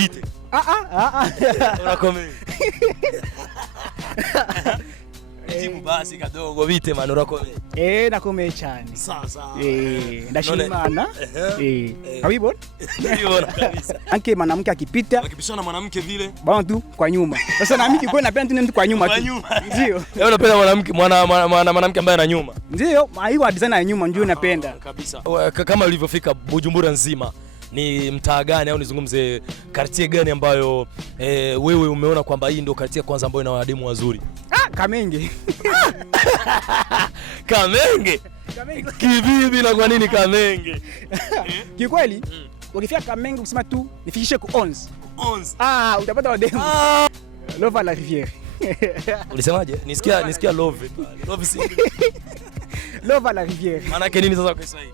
Vite. Urakomeye. Jibu basi kadogo vite man urakomeye. Nakomeye cyane. Sasa. Ndashimana. Hawibona? Hawibona kabisa. Anke mwanamke akipita. Akipishana mwanamke vile. Bwana tu kwa nyuma. Sasa na mimi kwa napenda tu kwa nyuma tu. Kwa nyuma. Ndio. Wewe unapenda mwanamke ambaye ana nyuma. Ndio, hiyo design ya nyuma ndio napenda. Kabisa. Kama ulivyofika Bujumbura nzima, ni mtaa gani au nizungumze quartier gani ambayo wewe umeona kwamba hii ndio quartier kwanza ambayo ina wademu wazuri? Kamenge. Kamenge? Kivipi na kwa nini Kamenge? Kikweli, ukifika Kamenge usema tu nifikishe ku 11. 11. Utapata wademu. Love la rivière. Ulisemaje? Nisikia love. Love si. Love la rivière. Maana yake nini sasa kwa Kiswahili?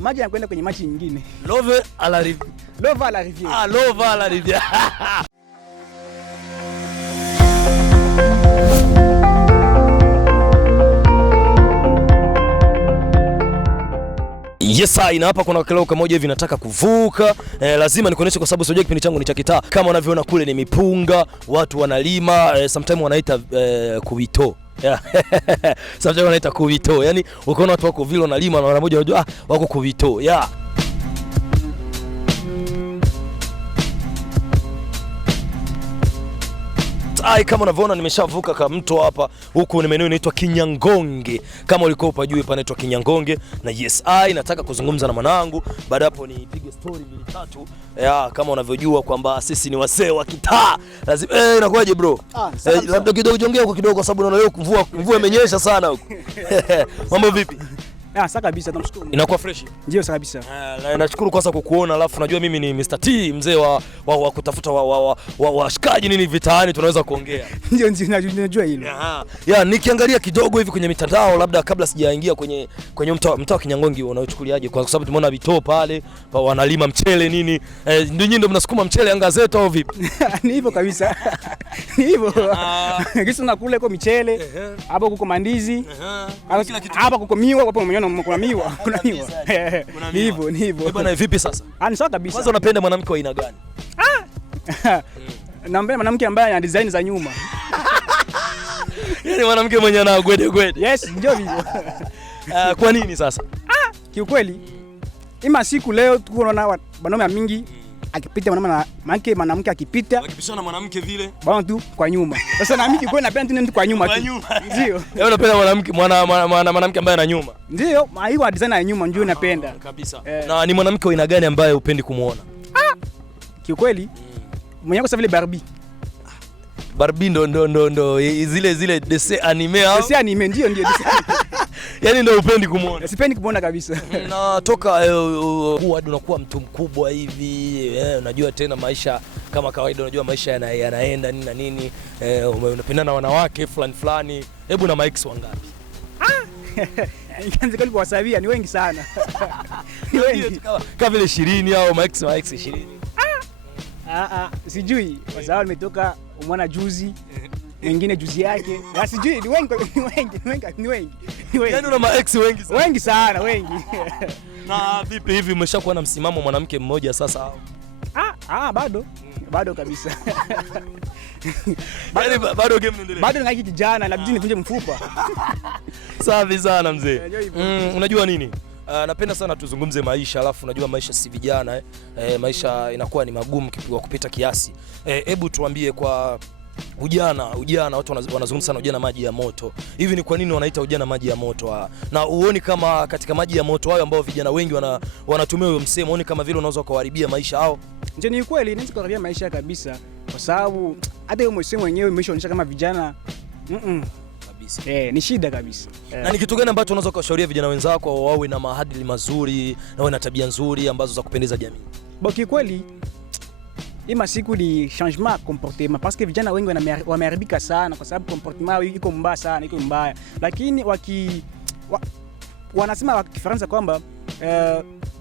Maji yanakwenda kwenye machi nyingine. Love à la rivière. Love à la rivière. Love à la rivière. Yes, ina hapa kuna kileo kimoja hivi nataka kuvuka. Lazima nikuoneshe kwa sababu sio kipindi changu ni cha kitaa. Kama unavyoona kule ni mipunga, watu wanalima, sometimes wanaita kuwito. Yeah. Sometimes wanaita kuwito. Yaani ukiona watu wako vile wanalima na mara moja unajua wako kuwito. Yeah. Kama unavyoona nimeshavuka kama mto hapa, huku ni maeneo inaitwa Kinyangonge. Kama ulikuwa upajue panaitwa Kinyangonge. Na yes, nataka kuzungumza na mwanangu, baada hapo nipige story mbili tatu. Kama unavyojua kwamba sisi ni wasee wa kitaa. Lazima inakuwaje bro? Labda kidogo jongea huko kidogo kwa sababu unaona leo mvua imenyesha sana huko. Mambo vipi? Sasa kabisa tunamshukuru. Inakuwa fresh. Ndio sasa kabisa. Na nashukuru kwanza kukuona, alafu najua mimi ni Mr. T, mzee wa kutafuta washikaji nini vitaani tunaweza kuongea. Ndio najua hilo. Nikiangalia kidogo hivi kwenye mitandao, labda kabla sijaingia kwenye mtaa wa Kinyangonge, unaochukuliaje kwa sababu tumeona vitoo pale wanalima mchele nini, ndio mnasukuma mchele anga zetu au vipi? Ni hivyo kabisa. Ni hivyo. Kisa nakula kwa michele, hapo kuko mandizi, hapa kuko miwa, hapo kuna miwa. Ni hivyo. Bwana vipi sasa? Ni sawa kabisa. Kwanza unapenda mwanamke wa aina gani? Nampenda mwanamke ambaye ana design za nyuma. Yaani mwanamke mwenye ana gwede. Yes, ndio hivyo. Kwa nini sasa? Kiukweli, ima siku leo tuko tunaona wanaume mingi akipita mwanamke akipita akipishana mwanamke vile bwana tu kwa nyuma. Sasa na mimi kwa napenda tu kwa nyuma tu. Ndio. Wewe unapenda mwanamke ambaye ana nyuma? Ndio, hiyo design ya nyuma ndio napenda. Kabisa. Na ni mwanamke wa aina gani ambaye upendi kumuona? Kiukweli, mwenye kwa vile Barbie. Barbie ndo zile DC anime au? DC anime ndio. Yaani ndio upendi kumuona? Sipendi kumuona kabisa. Na toka hadi unakuwa mtu mkubwa hivi, unajua tena maisha kama kawaida, unajua maisha yanaenda nini na nini, unapendana na wanawake fulani. Hebu na Mike wangapi? Nikianza kuwasabia ni wengi sana. Ni wengi. Kama vile 20 au Mike 20. Sijui kwa sababu nimetoka umwana juzi, wengine juzi yake. Sijui ni wengi. Yaani una ma-ex wengi sana. Wengi sana. Na vipi hivi umeshakuwa na msimamo mwanamke mmoja sasa au? Bado kabisa. Bado game inaendelea. Bado ngai kijana, inabidi nivunje mfupa. Safi sana mzee. Unajua nini? Napenda sana tuzungumze maisha, alafu unajua maisha si vijana maisha inakuwa ni magumu kupita kiasi. Hebu tuambie kwa ujana watu wanazungumza sana ujana maji ya moto. Hivi ni kwa nini wanaita ujana maji ya moto? Na uoni kama katika maji ya moto hayo ambao vijana wengi wanatumia huyo msemo, uoni kama vile unaweza kuharibia maisha hao? Ndio, ni kweli inaweza kuharibia maisha kabisa, kwa sababu hata huyo msemo wenyewe umeshaonyesha kama vijana kabisa. Ni shida kabisa. Na ni kitu gani ambacho unaweza kuwashauria vijana wenzako wawe na maadili mazuri na wawe na tabia nzuri ambazo za kupendeza jamii? Kikweli ima siku ni changement comportement, parce que vijana wengi wameharibika sana kwa sababu comportement iko mbaya. Lakini wanasema wa Kifaransa kwamba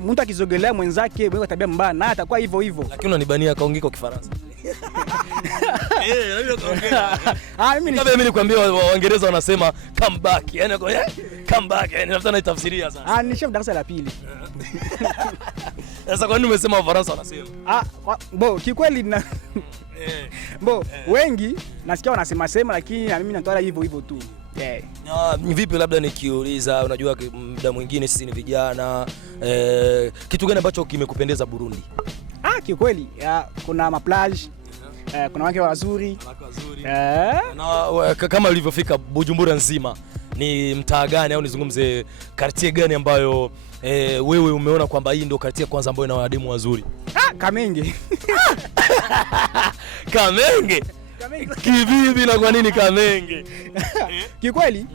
mtu akizogelea mwenzake mwenye tabia mbaya na atakuwa hivyo. Lakini unanibania kaongea kwa Kifaransa. Mimi nikwambia Waingereza wanasema come back. Yaani come back, nafuta naitafsiria sasa. Ni chef darasa la pili. Sasa kwa nini umesema Wafaransa wanasema? Kikweli na wengi nasikia wanasema sema, lakini na mimi natoa hivyo hivyo tu. Ni vipi, labda nikiuliza, unajua muda mwingine sisi ni vijana, kitu gani ambacho kimekupendeza Burundi? Kikweli kuna maplage, kuna wake wazuri. Na kama ulivyofika Bujumbura nzima, ni mtaa gani au nizungumze quartier gani ambayo wewe umeona kwamba hii ndio quartier kwanza ambayo ina wademu wazuri? Kamenge. Kamenge? Kivipi na kwa nini Kamenge? Kikweli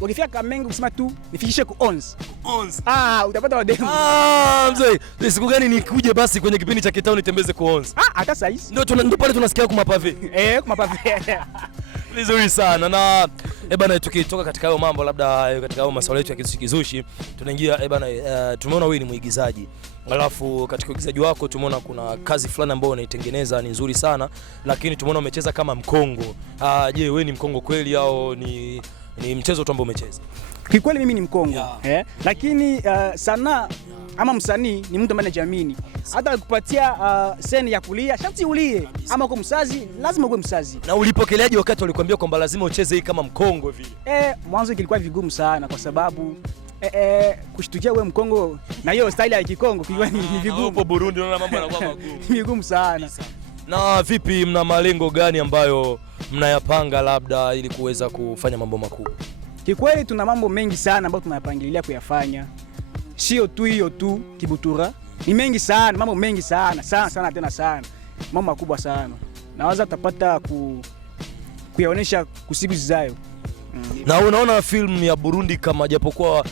ukifika Kamenge ukisema tu nifikishe ku 11. Utapata wademu. Mzee, siku gani nikuje basi kwenye kipindi cha kitao nitembeze ku 11? Hata saa hizi. Ndio pale tunasikia kwa mapave. Kwa mapave. Vizuri sana. Na bana, tukitoka katika hayo mambo, labda katika hayo masuala yetu ya kizushi, tunaingia bana, tumeona wewe ni mwigizaji. Alafu katika uigizaji wako tumeona kuna kazi fulani ambayo unaitengeneza ni nzuri sana, lakini tumeona umecheza kama Mkongo. Je, wewe ni Mkongo kweli au ni mchezo tu ambao umecheza? Kikweli mimi ni Mkongo. Lakini sana ama msanii ni mtu ambaye anajiamini. Hata akupatia seni ya kulia, sharti ulie. Ama uko msazi, lazima uwe msazi. Na ulipokeleaje wakati walikwambia kwamba lazima ucheze hii kama Mkongo vile? Mwanzo kilikuwa vigumu sana kwa sababu kushtukia wewe Mkongo na hiyo style ya Kikongo kilikuwa ni vigumu. Hapo Burundi unaona mambo yanakuwa magumu. Vigumu sana. Na vipi, mna malengo gani ambayo mnayapanga labda ili kuweza kufanya mambo makubwa? Kikweli tuna mambo mengi sana ambayo tunayapangilia kuyafanya. Sio tu hiyo tu Kibutura. Ni mengi sana, mambo mengi sana, sana tena sana. Mambo makubwa sana. Nawaza tutapata kuyaonesha kusiku zijayo. Na unaona film ya Burundi kama japokuwa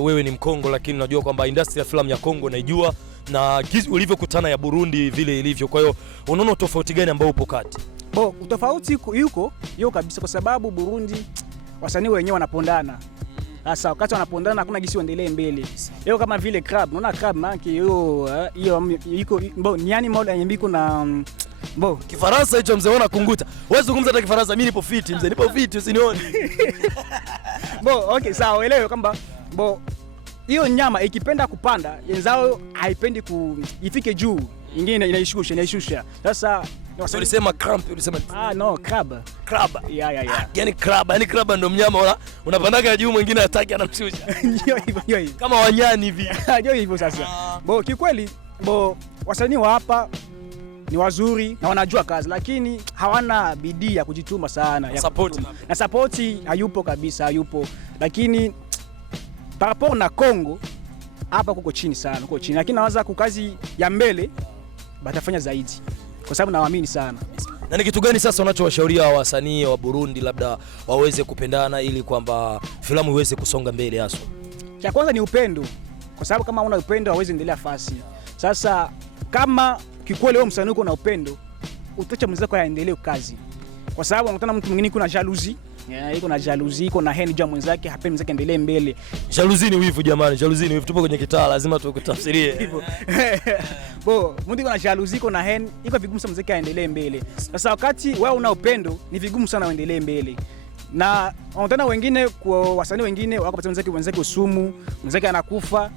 wewe ni Mkongo, lakini unajua kwamba industry ya film ya Kongo naijua na ulivyokutana ya Burundi vile ilivyo. Kwa hiyo unaona tofauti gani ambao upo kati? Utofauti yuko kabisa, kwa sababu Burundi wasanii wenyewe wanapondana. Sasa wakati wanapondana hakuna gisi uendelee mbele. Leo kama vile Crab, unaona Crab manki hiyo iko ni animal yenye na Kifaransa hicho mzee, ona kunguta. Wewe zungumza hata Kifaransa, mimi nipo fit mzee, nipo fit usinioni. Okay, sawa, elewe kwamba hiyo nyama ikipenda kupanda, yenzao haipendi ifike juu, nyingine inaishusha. Sasa ulisema cramp, ulisema no, crab. Yeah. Yaani crab ndio mnyama unapandaga juu, mwingine hataki anamshusha. Ndio hivyo. Kama wanyani hivi. Ndio hivyo sasa. Kikweli wasanii wa hapa ni wazuri na wanajua kazi, lakini hawana bidii ya kujituma sana. Na support hayupo kabisa, hayupo. Lakini par rapport na Kongo hapa kuko chini sana, kuko chini. Lakini nawaza kwa kazi ya mbele batafanya zaidi, kwa sababu nawaamini sana. Na ni kitu gani sasa unachowashauria wasanii wa Burundi labda waweze kupendana ili kwamba filamu iweze kusonga mbele hasa? Cha kwanza ni upendo, kwa sababu kama una upendo hauwezi endelea fasi. Sasa kama kikweli wewe msanii uko na upendo, utacha mwenzako aendelee kazi. Kwa sababu unakutana mtu mwingine kuna jalousie. Iko na jalousie, iko na haine juu mwenzake, hapendi mwenzake endelee mbele. Jalousie ni wivu jamani, jalousie ni wivu. Tupo kwenye kitaa, lazima tukutafsirie. Hivyo. Mtu iko na jalousie, iko na haine, iko vigumu sana mwenzake aendelee mbele. Sasa wakati wewe una upendo, ni vigumu sana uendelee mbele. Na unatana wengine kwa wasanii wengine wako pamoja wenzake usumu, mwenzake anakufa.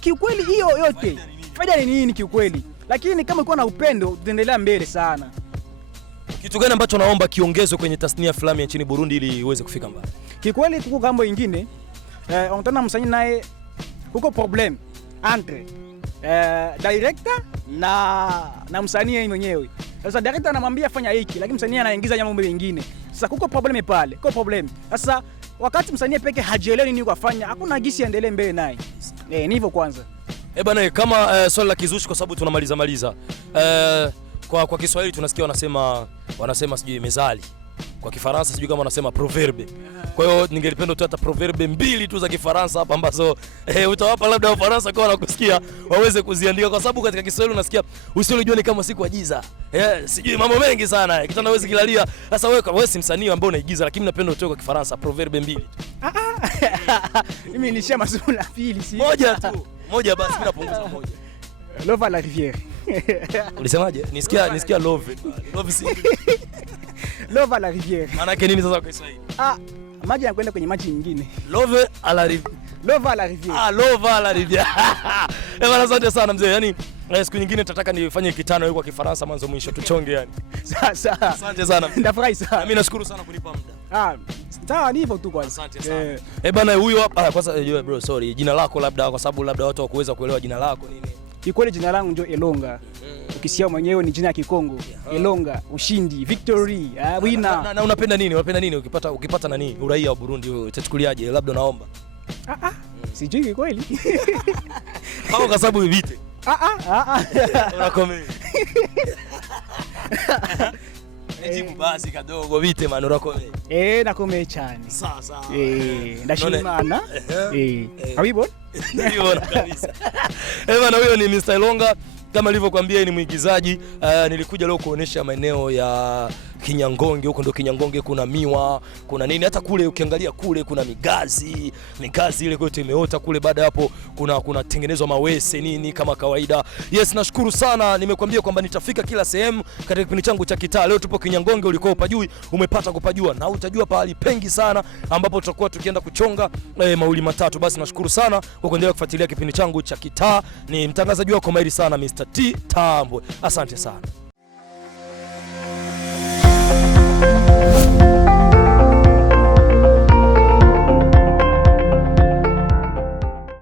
Kiukweli hiyo yote faida ni nini kiukweli? Lakini kama uko na upendo utaendelea mbele sana. Kitu gani ambacho naomba kiongezwe kwenye tasnia ya filamu ya nchini Burundi ili iweze kufika mbali? Kikweli kuko gambo ingine, unatana msanii naye kuko problem entre director na msanii mwenyewe. Sasa director anamwambia fanya hiki, lakini msanii anaingiza mambo mengine. Sasa kuko problem pale, kuko problem. Sasa wakati msanii peke hajielewi nini kufanya, hakuna gisi endelee mbele naye. Ni hivyo kwanza. Bana, kama swali la kizushi kwa sababu tunamaliza. Kwa Kiswahili tunasikia wanasema sijui mezali. Kwa Kifaransa sijui kama wanasema proverbe. Kwa hiyo ningelipenda tu hata proverbe 2 tu za Kifaransa hapa ambazo utawapa labda Wafaransa kwa wanakusikia waweze kuziandika, kwa sababu katika Kiswahili unasikia usiojua ni kama siku ajiza. Sijui mambo mengi sana. Kitana hawezi kilalia. Sasa wewe si msanii ambaye unaigiza, lakini napenda utoe kwa Kifaransa proverbe 2 tu. Mimi nishia masula pili si. Moja basi, mimi napunguza moja. Love à la rivière. Ulisemaje? Nisikia love. Love si. Love à la rivière. Maana yake nini sasa kwa Kiswahili? Maji yanakwenda kwenye maji nyingine. Love à la rivière. Lova la Riviera. Ah, Lova la Riviera. Bwana, asante sana mzee. Yaani siku nyingine tutataka nifanye kitano kwa Kifaransa mwanzo mwisho tuchonge yani. Sasa. Asante sana. Ndafurahi sana. Mimi nashukuru sana kunipa muda. Sawa ni hivyo tu kwanza. Asante sana. Bwana huyo hapa kwanza bro sorry. Jina lako labda kwa sababu labda watu hawakuweza kuelewa jina lako nini? Kikweli jina langu ndio Elonga. Ukisikia mwenyewe ni jina ya Kikongo. Elonga, ushindi, victory, winner. Na unapenda nini? Unapenda nini ukipata nani? Uraia wa Burundi utachukuliaje? Labda naomba. Sijui kweli. Au kwa sababu vite. Unakomea. Jibu basi kadogo vite man unakomea. Nakomea cyane. Sasa. Ndashima Imana. Habibona? Ndio kabisa. Bwana huyo ni Mr. Elonga kama nilivyokuambia ni mwigizaji. Nilikuja leo kuonesha maeneo ya Kinyangonge. Huko ndo Kinyangonge kuna miwa, kuna nini, hata kule ukiangalia kule kuna migazi ile kote imeota kule. Baada hapo kuna tengenezwa mawese nini kama kawaida. Yes, nashukuru sana. Nimekuambia kwamba nitafika kila sehemu katika kipindi changu cha kitaa. Leo tupo Kinyangonge, ulikuwa upajui, umepata kupajua na utajua pahali pengi sana ambapo tutakuwa tukienda kuchonga mauli matatu. Basi nashukuru sana kwa kuendelea kufuatilia kipindi changu cha kitaa. Ni mtangazaji wako mahiri sana Mr. T Tambwe. Asante sana.